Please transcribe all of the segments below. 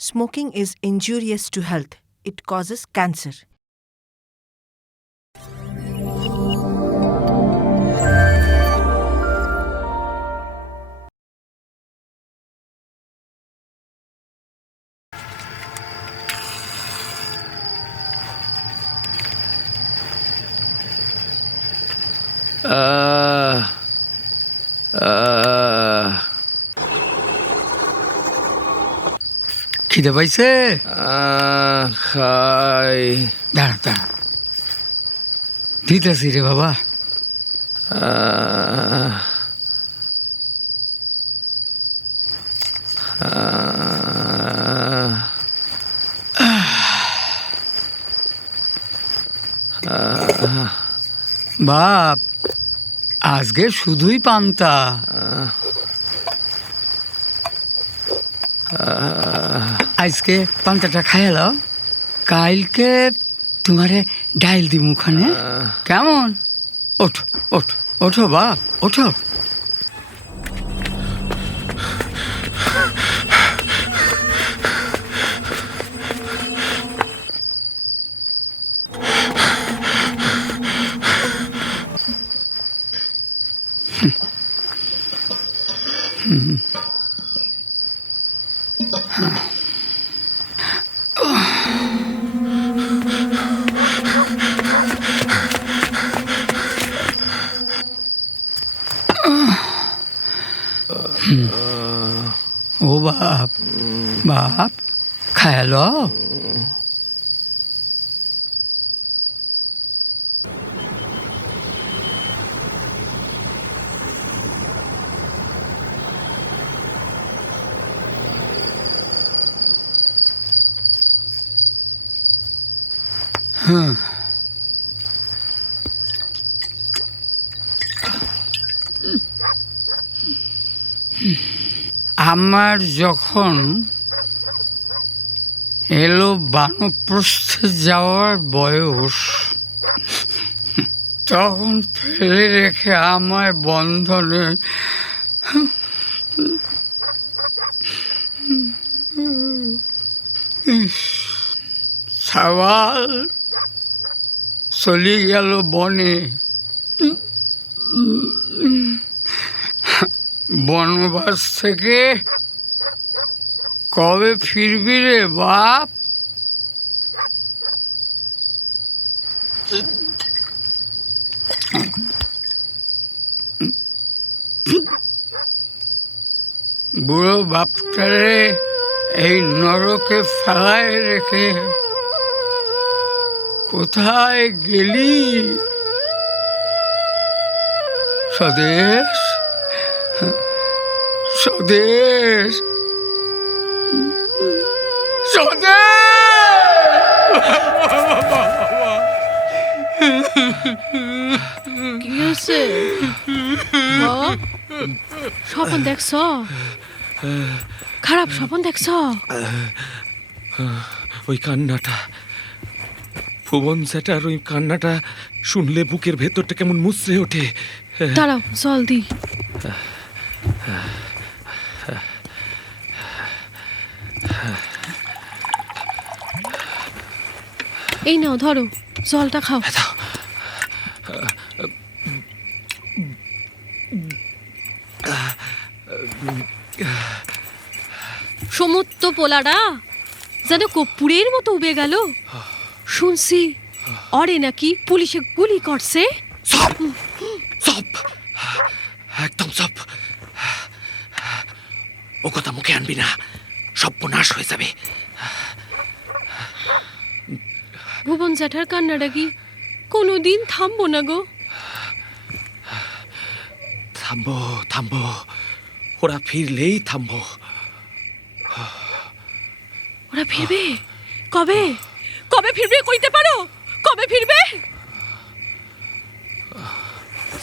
Smoking is injurious to health. It causes cancer. খিদে পাইছে? খাই দাঁড়া দাঁড়া। দিতেছি রে বাবা। বাপ আজকে শুধুই পান্তা। আজকে পান্তাটা খাইল কালকে তোমারে ডাইল দি ওখানে। কেমন? ওঠ ওঠ ওঠো বাপ ওঠো। ও বাপ বাপ খায়াল আমার যখন এলো বানপ্রস্থে যাওয়ার বয়স, তখন ফেলে রেখে আমায় বন্ধনে সওয়াল চলে গেল বনে। বনবাস থেকে কবে ফিরবি রে বাপ? বুড়ো বাপটারে এই নরকে ফেলায় রেখে কোথায় গেলি? স্বদেশ? স্বদেশ। কি হয়েছে? হ্যাঁ? স্বপন দেখছ? খারাপ স্বপন দেখছ? ওই কান্নাটা ভুবন স্যাটার ওই কান্নাটা শুনলে বুকের ভেতরটা কেমন মুচড়ে ওঠে। দাঁড়াও জল দি। এই নাও ধরো। জলটা খাও। সমুদ্র পোলাটা যেন কপুরের মতো উবে গেল। শুনছি অরে নাকি পুলিশে গুলি করছে? সব সব একদম সব। ও কথা মুখে আনবি না সর্বনাশ হয়ে যাবে। ভুবন জ্যাঠার কান্নাটা কি কোনোদিন থামবো না গো। থামবো থামবো ওরা ফিরলেই থামবো। ওরা ফিরবে? কবে? কবে ফিরবে কইতে পারো? কবে ফিরবে?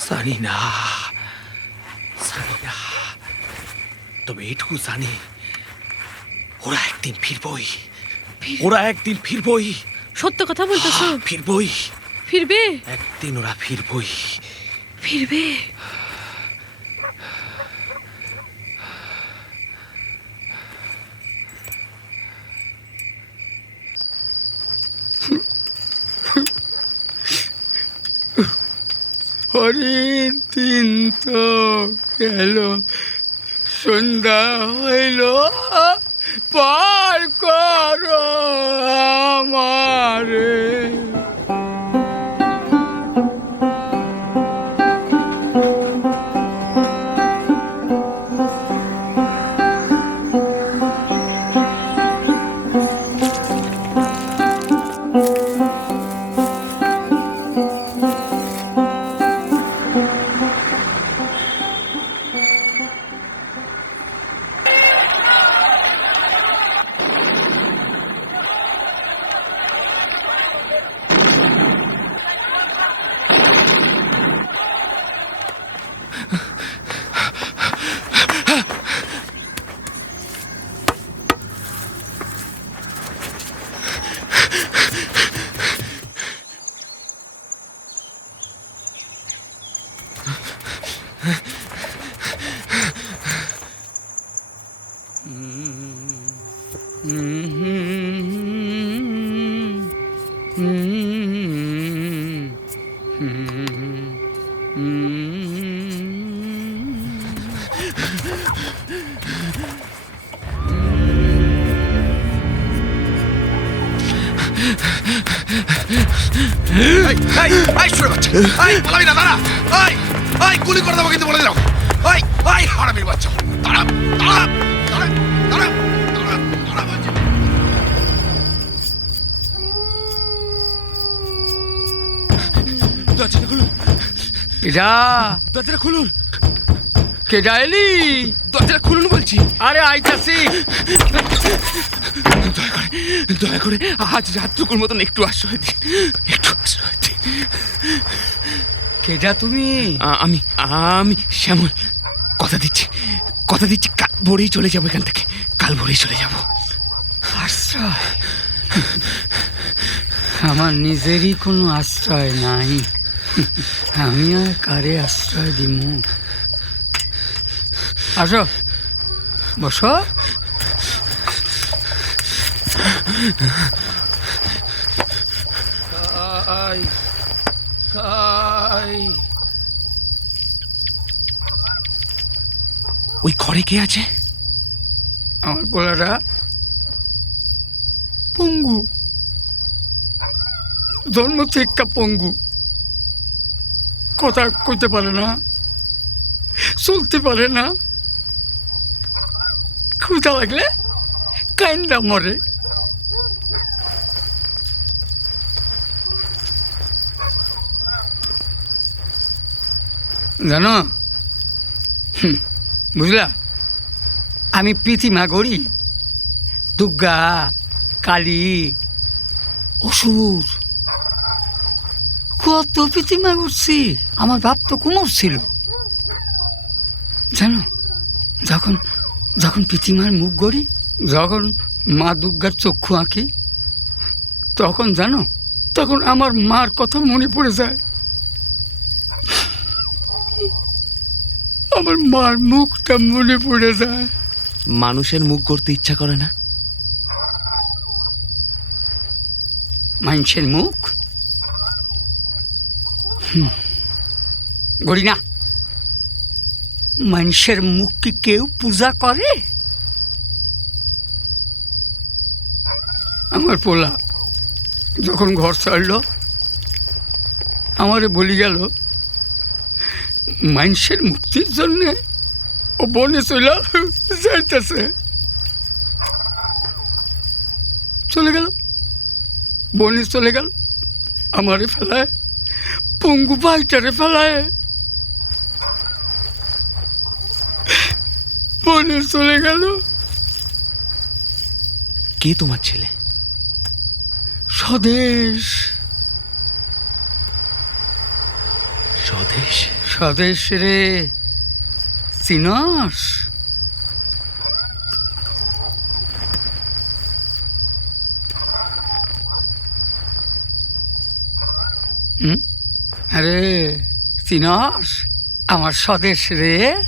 জানি না জানি না। তবে এটুকু জানি ওরা একদিন ফিরবই। ওরা একদিন ফিরবই। সত্য কথা বলতেছ? ফিরবই। ফিরবে? একদিন ওরা ফিরবই। ফিরবে? হরির দিন তো গেল সন্ধ্যা হইল। পার করো আমারে। এই, এই, এই, শুয়ে বাচ্চা। এই, পালাবি না, দাঁড়া। এই, এই, গুলি করে দেবো কিন্তু বলে দিলাম। এই, এই, হারামির বাচ্চা। দাঁড়া, দাঁড়া, দাঁড়া, দাঁড়া, দাঁড়া, দাঁড়া বলছি। দরজাটা খুলুন কেডা দরজাটা খুলুন কেডা এলি দরজাটা খুলুন বলছি আরে আইতাছি দয়া করে আজ রাতটুকুর মতন একটু আশ্রয় দিন। একটু আশ্রয় দিন। কে যা তুমি? আমি আমি শ্যামল। কথা দিচ্ছি কথা দিচ্ছি কাল ভোরেই চলে যাব এখান থেকে। কাল ভোরেই চলে যাব। আশ্রয়? আমার নিজেরই কোনো আশ্রয় নাই। আমি আর কারে আশ্রয় দিমু? আসো বসো। আই আই ওই ঘরে কে আছে? আমার পোলাটা। পঙ্গু। জন্ম থেকে পঙ্গু। কথা কইতে পারে না চলতে পারে না। ক্ষুদা লাগলে কাইন্দা মরে। জানো? বুঝলা? আমি প্রীতিমা করি দুর্গা কালী, অসুর। কত প্রীতিমা করছি, আমার বাপ তো কুমোর ছিল। জানো, যখন যখন প্রীতিমার মুখ গড়ি, যখন মা দুর্গার চক্ষু আঁকি, তখন জানো, তখন আমার মার কথা মনে পড়ে যায়। আমার মার মুখটা মনে পড়ে যায়। মানুষের মুখ করতে ইচ্ছা করে না? মানুষের মুখ? গড়ি না মানুষের মুখ কি কেউ পূজা করে? আমার পোলা যখন ঘর ছাড়লো আমারে বলি গেল মানুষের মুক্তির জন্যে ও বনে চলে যাইতেছে। চলে গেল। বনে চলে গেল। আমারে ফেলায় পঙ্গু ভাইটারে ফেলায়। বনে চলে গেল। কে তোমার ছেলে? স্বদেশ। স্বদেশ রে চিনস হুম? আরে চিনস আমার স্বদেশ রে।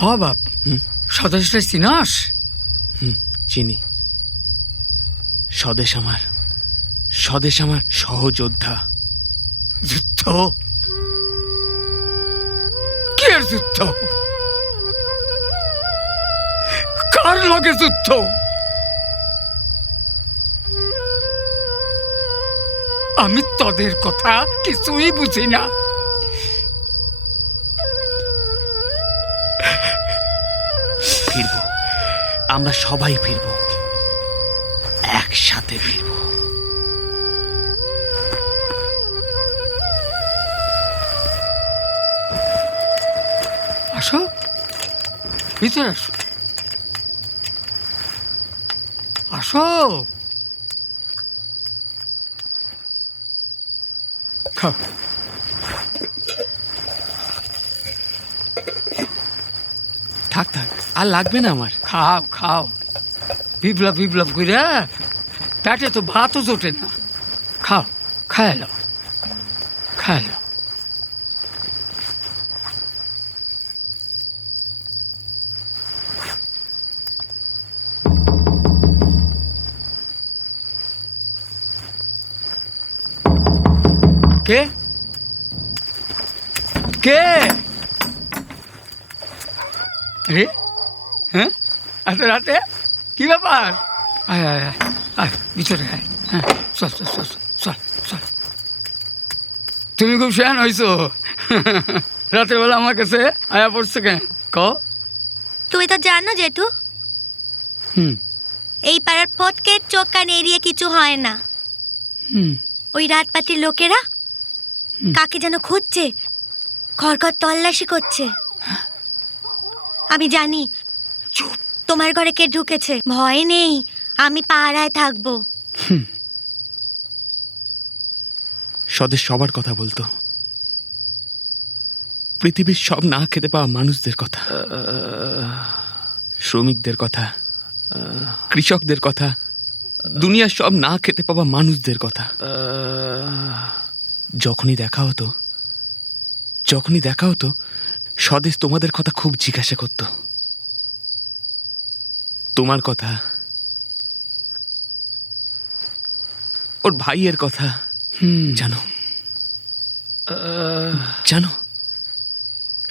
হ বাপ। হুম। স্বদেশ রে চিনস হুম চিনি। স্বদেশ আমার। স্বদেশ আমার সহযোদ্ধা। যুদ্ধ? যুদ্ধ। কার লগে যুদ্ধ? আমি তোদের কথা কিছুই বুঝি না। আমরা সবাই ফিরবো। একসাথে ফিরবো। আসো। ভিতরে আসো। আসো। খাও। থাক থাক আর লাগবে না আমার। খাও খাও। বিপ্লব বিপ্লব করে পেটে তো ভাতও জোটে না। খাও খায় কে? কে? রে? হ্যাঁ? এত রাতে? কি ব্যাপার? আয় আয় আয় আয় ভিতরে আয়। হ্যাঁ চল চল চল চল, চল। তুমি খুব শেয়ান হয়েছো রাতের বেলা আমার কাছে আয়া পড়ছো কেন? ক তুমি তো জানো জেঠু। হুম। এই পাড়ার ফটকে চোখ কান এড়িয়ে কিছু হয় না। হুম। ওই রাতপাতির লোকেরা কাকে যেন খুঁজছে? ঘর তল্লাশি করছে। আমি জানি তোমার ঘরে কে ঢুকেছে। ভয় নেই, আমি পাড়ায় থাকব। স্বদেশ সবার কথা বলতো। পৃথিবীর সব না খেতে পাওয়া মানুষদের কথা। শ্রমিকদের কথা। কৃষকদের কথা। দুনিয়ার সব না খেতে পাওয়া মানুষদের কথা। যখনই দেখা হতো যখনই দেখা হতো স্বদেশ তোমাদের কথা খুব জিজ্ঞাসা করত। তোমার কথা ওর ভাইয়ের কথা হুম। জানো? জানো?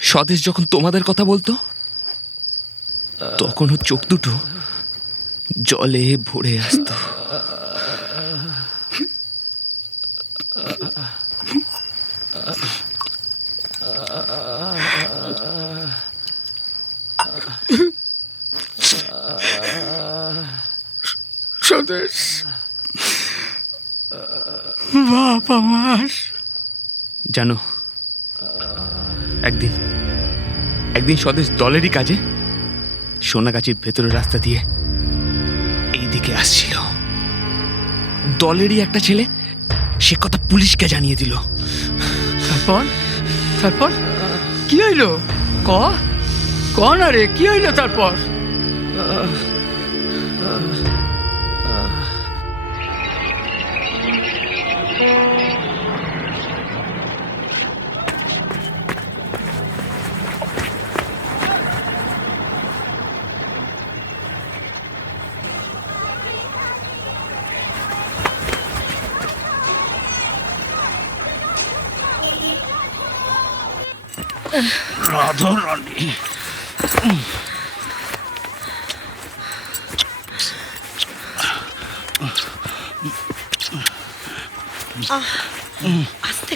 স্বদেশ যখন তোমাদের কথা বলতো তখন ওর চোখ দুটো জলে ভরে আসতো। স্বদেশ বাপ আমার। জানো একদিন একদিন স্বদেশ দলেরই কাজে সোনাগাছির ভেতরের রাস্তা দিয়ে এই দিকে আসছিল। দলেরই একটা ছেলে সে কথা পুলিশকে জানিয়ে দিল। তারপর? তারপর? কি হইল? ক? ক না রে কি হইল তারপর? আস্তে খন্ডা আস্তে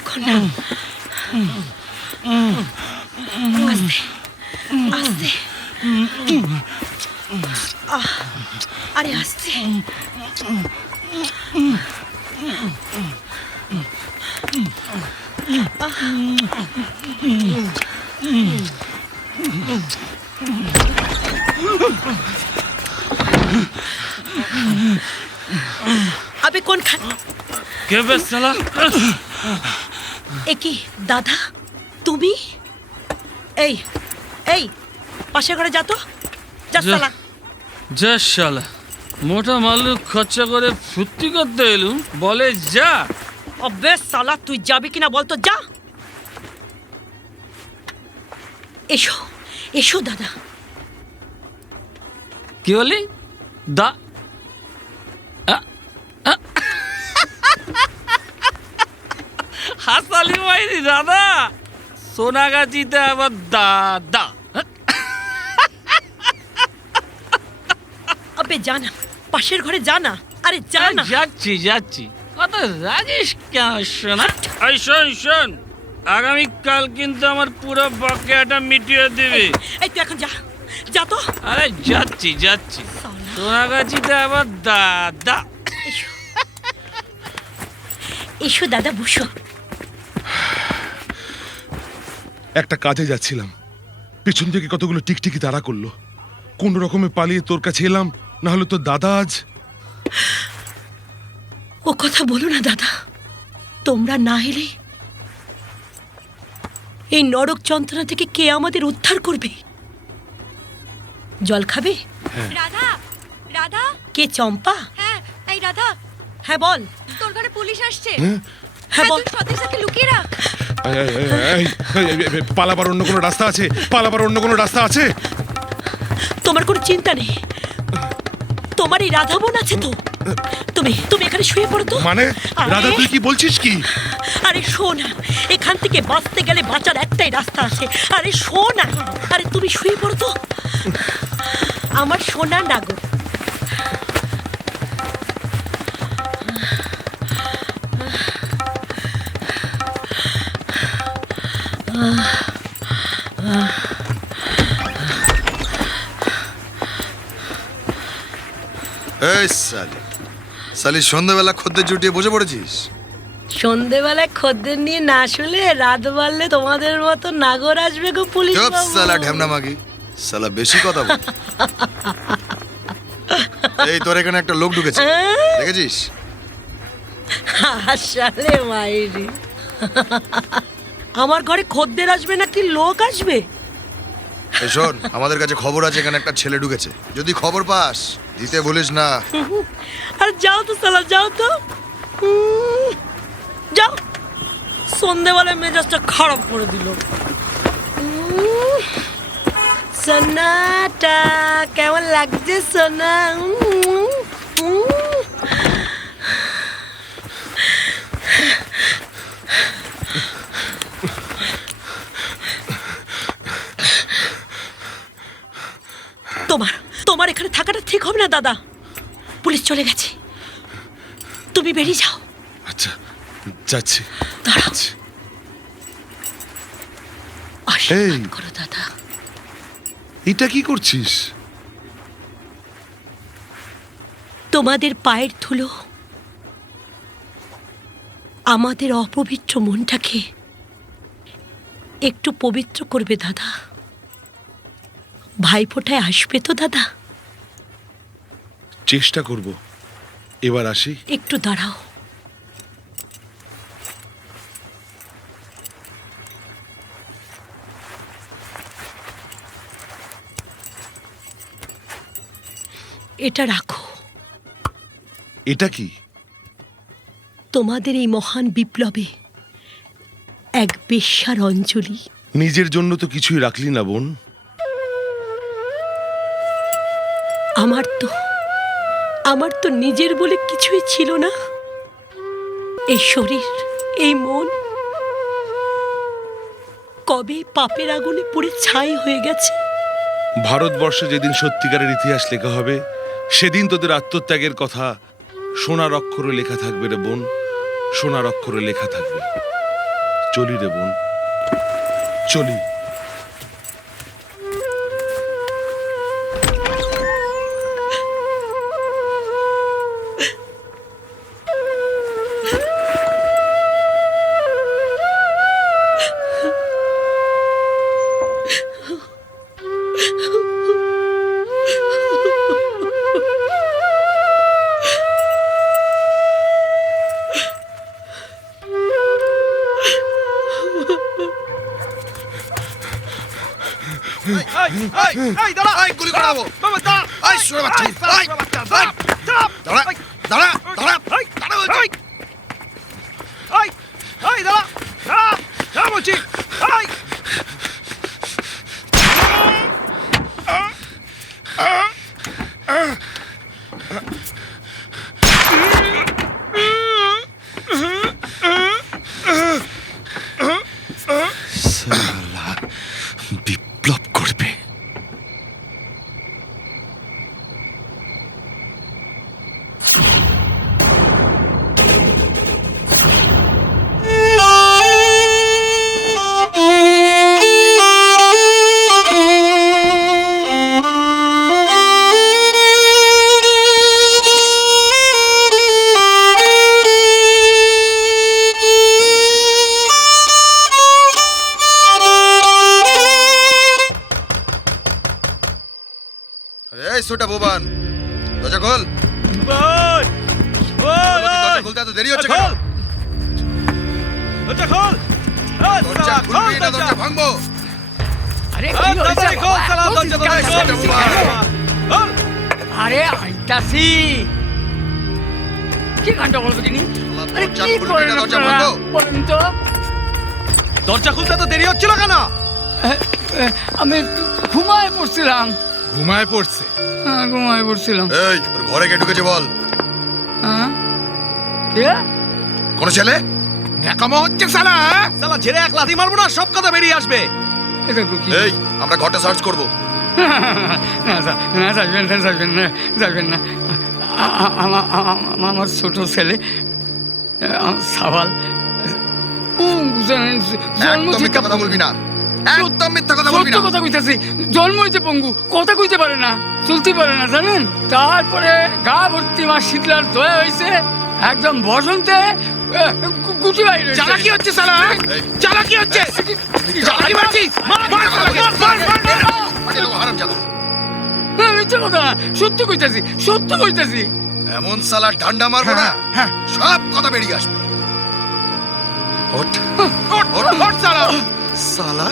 কে বেশ সালা এ দাদা তুমি? এই এই পাশের ঘরে যা তো। যা শালা। মোটা মাল্লু খরচা করে ফুর্তি করতে এলুম? বলে যা। অবে সালা তুই যাবি কিনা বলতো যা। এসো এসো দাদা। কি বলি দা হাসালি মাইনি দাদা। সোনাগাছিতে আবার দাদা। আবে জানা পাশের ঘরে জানা আরে জানা যাচ্ছি যাচ্ছি। কত রাগিস কেন শোনা এই শোন শোন। আগামীকাল কিন্তু আমার পুরো বকেয়াটা মিটিয়ে দিবি। এই তুই এখন যা। যা তো। আরে যাচ্ছি যাচ্ছি। সোনাগাছিতে আবার দাদা। এসো। এসো দাদা বসো। একটা কাজে যাচ্ছিলাম। পিছন থেকে কতগুলো টিকটিকি তাড়া করল। কোন রকমে পালিয়ে তোর কাছে এলাম না হলে তোর দাদা আজ ও কথা বলো না দাদা। তোমরা না এলে এই নরক যন্ত্রণা থেকে কে আমাদের উদ্ধার করবে? জল খাবে? রাধা রাধা। কে চম্পা? হ্যাঁ এই রাধা। হ্যাঁ বল। তোর ঘরে পুলিশ আসছে। হ্যাঁ হ্যাঁ বল। তুই সতীশকে লুকিয়ে রাখ। পালাবার অন্য কোনো রাস্তা আছে? পালাবার অন্য কোনো রাস্তা আছে? তোমার কোনো চিন্তা নেই। তোমার এই রাধা বোন আছে তো? তুমি তুমি এখানে শুয়ে পড়ো তো। মানে? রাধা তুই কি বলছিস কি? আরে শোনা এখান থেকে বাঁচতে গেলে বাঁচার একটাই রাস্তা আছে। আরে শোনা আরে তুমি শুয়ে পড়ো তো। আমার সোনা নাগো এই সালি। সালি সন্ধ্যাবেলা খদ্দের জুটিয়ে বসে পড়েছিস? সন্ধেবেলায় খদ্দের নিয়ে না শুলে রাত বাড়লে তোমাদের মতো নাগর আসবে গো পুলিশ চুপ। সালা ঢ্যামনা মাগি। সালা বেশি কথা বল। এই তোর এখানে একটা লোক ঢুকেছে। দেখেছিস? আসলে মাইরি। আমার ঘরে খদ্দের আসবে নাকি লোক আসবে? এই শোন আমাদের কাছে খবর আছে এখানে একটা ছেলে ঢুকেছে। যদি খবর পাস দিতে ভুলিস না। আর যাও তো সালা যাও তো। উম, যাও। সন্ধেবেলায় মেজাজটা খারাপ করে দিল। উম, সোনাটা কেমন লাগছে সোনা? উম, উম। তোমার তোমার এখানে থাকাটা ঠিক হবে না দাদা। পুলিশ চলে গেছে। তুমি বেরিয়ে যাও। আচ্ছা যাচ্ছি। দাঁড়াও। আশীর্বাদ। করো দাদা। এটা কি করছিস? তোমাদের পায়ের ধুলো আমাদের অপবিত্র মনটাকে একটু পবিত্র করবে দাদা। ভাইফোঁটায় আসবে তো দাদা। চেষ্টা করব। এবার আসি। একটু দাঁড়াও। এটা রাখো। এটা কি? তোমাদের এই মহান বিপ্লবে এক বেশ্যার অঞ্জলি। নিজের জন্য তো কিছুই রাখলি না বোন। আমার তো নিজের বলে কিছুই ছিল না। এই শরীর, এই মন কবে পাপের আগুনে পুড়ে ছাই হয়ে গেছে। ভারতবর্ষে যেদিন সত্যিকারের ইতিহাস লেখা হবে, সেদিন তোদের আত্মত্যাগের কথা সোনার অক্ষরে লেখা থাকবে রে বোন, সোনার অক্ষরে লেখা থাকবে। চলি রে বোন, চলি। এই দাঁড়া এই গুলি করে দেবো এই শুয়ে বাচ্চা এই, সোটা বোবান। দরজা খোল। দরজা খুলতে এত দেরি হচ্ছে কেন? দরজা খুলবি না দরজা। ভাঙবো। আরে চিৎকার সোটা করছিস বোবান কেন? আরে আইতাছি। কি কাণ্ড বলব তিনি আরে কি করেন দরজা আপনারা? ভাঙবো। বলেন তো। দরজা খুলতে তো দেরি হচ্ছিল কেন? আমি ঘুমায় পড়ছিলাম। ঘুমায় পড়ছে। হ্যাঁ ঘুমায় পড়ছিলাম। এই তোর ঘরে কে ঢুকেছে বল। হ্যাঁ? কে? কোন ছেলে? ন্যাকামো হচ্ছে সালা? সালা ছেড়ে এক লাথি মারবো না সব কথা বেরিয়ে আসবে। এটা তো কি? এই আমরা ঘরটা সার্চ করব। না যা- না যাবেন না যাবেন না যাবেন না। আ- আ- আমা- আ- আমার ছোট ছেলে আ- সাওয়াল পঙ্গু জানেন, জন্ম কথা বলবি না। একদম মিথ্যা কথা বলবি সত্য না কথা কইতাছি। জন্ম হইতে পঙ্গু কথা কইতে পারে না চলতে পারে না জানেন? তারপরে গা ভর্তি মা শীতলার দয়া হয়েছে একদম বসন্তে গুটি বাইরে জ্বালা কি হচ্ছে সালা এই, জ্বালা কি হচ্ছে? জ্বালা কি মারছিস? মার মার মার মার মিথ্যা কথা না সত্য কইতাছি সত্য কইতাছি। এমন সালা ডান্ডা মারবো না সব কথা বেরিয়ে আসবে। ওঠ ওঠ ওঠ সালা। সালা?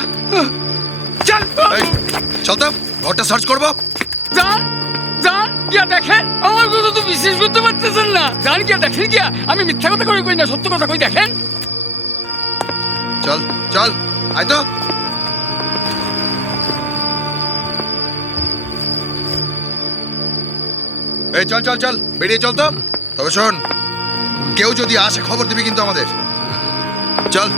চল চল তো ঘরটা সার্চ করব। যান! যান! গিয়া দেখেন। আমার কথা তো বিশ্বাস করতে পারতেছেন না। যান গিয়া দেখেন গিয়া। আমি মিথ্যা কথা কই কই না সত্য কথা কই দেখেন। চল চল আয় তো। এই চল চল চল বেরিয়ে চল তো। তবে শোন কেউ যদি আসে খবর দিবি কিন্তু আমাদের। চল।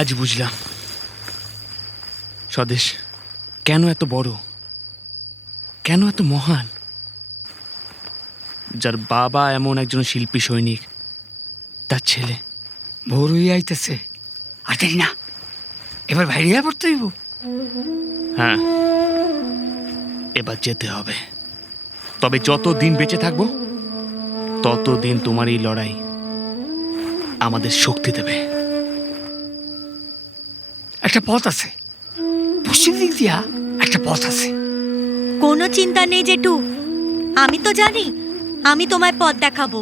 আজ বুঝলাম। স্বদেশ কেন এত বড়? কেন এত মহান? যার বাবা এমন একজন শিল্পী সৈনিক তার ছেলে। ভোর হয়ে আইতেছে। আর না এবার বাইরে পড়তে হইব। হ্যাঁ এবার যেতে হবে। তবে যত দিন বেঁচে থাকব তত দিন তোমার এই লড়াই আমাদের শক্তি দেবে। একটা পথ আছে। পশ্চিম দিক দিয়া একটা পথ আছে। কোনো চিন্তা নেই জেঠু। আমি তো জানি আমি তোমায় পথ দেখাবো।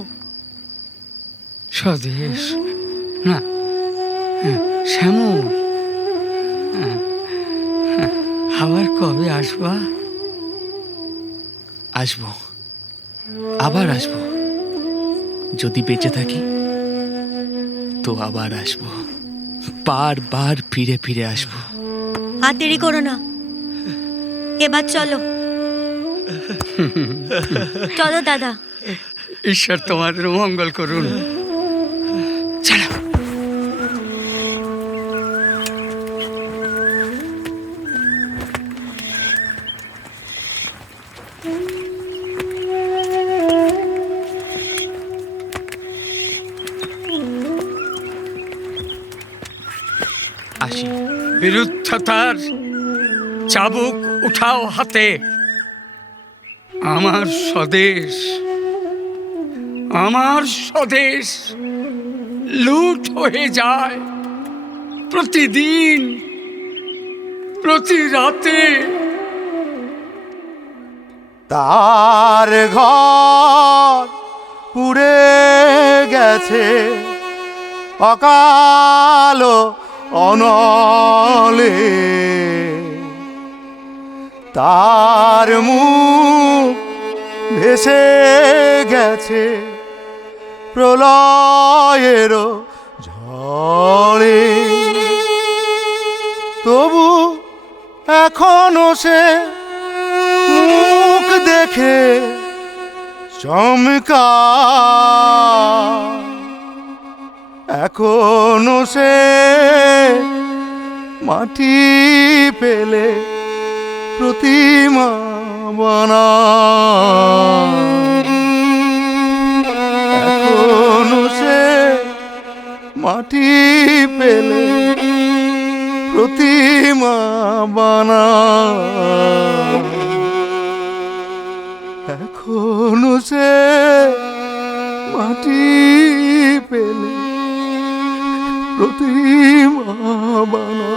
স্বদেশ না হ্যাঁ, শ্যামল হ্যাঁ, হ্যাঁ, আবার কবে আসবা আসব আবার আসব। যদি বেঁচে থাকি তো আবার আসব। বারবার ফিরে ফিরে আসব। আর দেরি করো না। এবার চলো। চলো দাদা। ঈশ্বর তোমাদের মঙ্গল করুন। বিরুদ্ধতার চাবুক উঠাও হাতে। আমার স্বদেশ আমার স্বদেশ লুট হয়ে যায় প্রতিদিন প্রতি রাতে তার ঘর পুড়ে গেছে, অকাল অনলে। তার মুখ ভেসে গেছে প্রলয়ের ঝড়ে। তবু এখনও সে মুখ দেখে চমকা। এখনও সে মাটি পেলে প্রতিমা বানা। এখনও সে মাটি পেলে প্রতিমা বানা। এখনও সে মাটি পেলে প্রতিমা বানা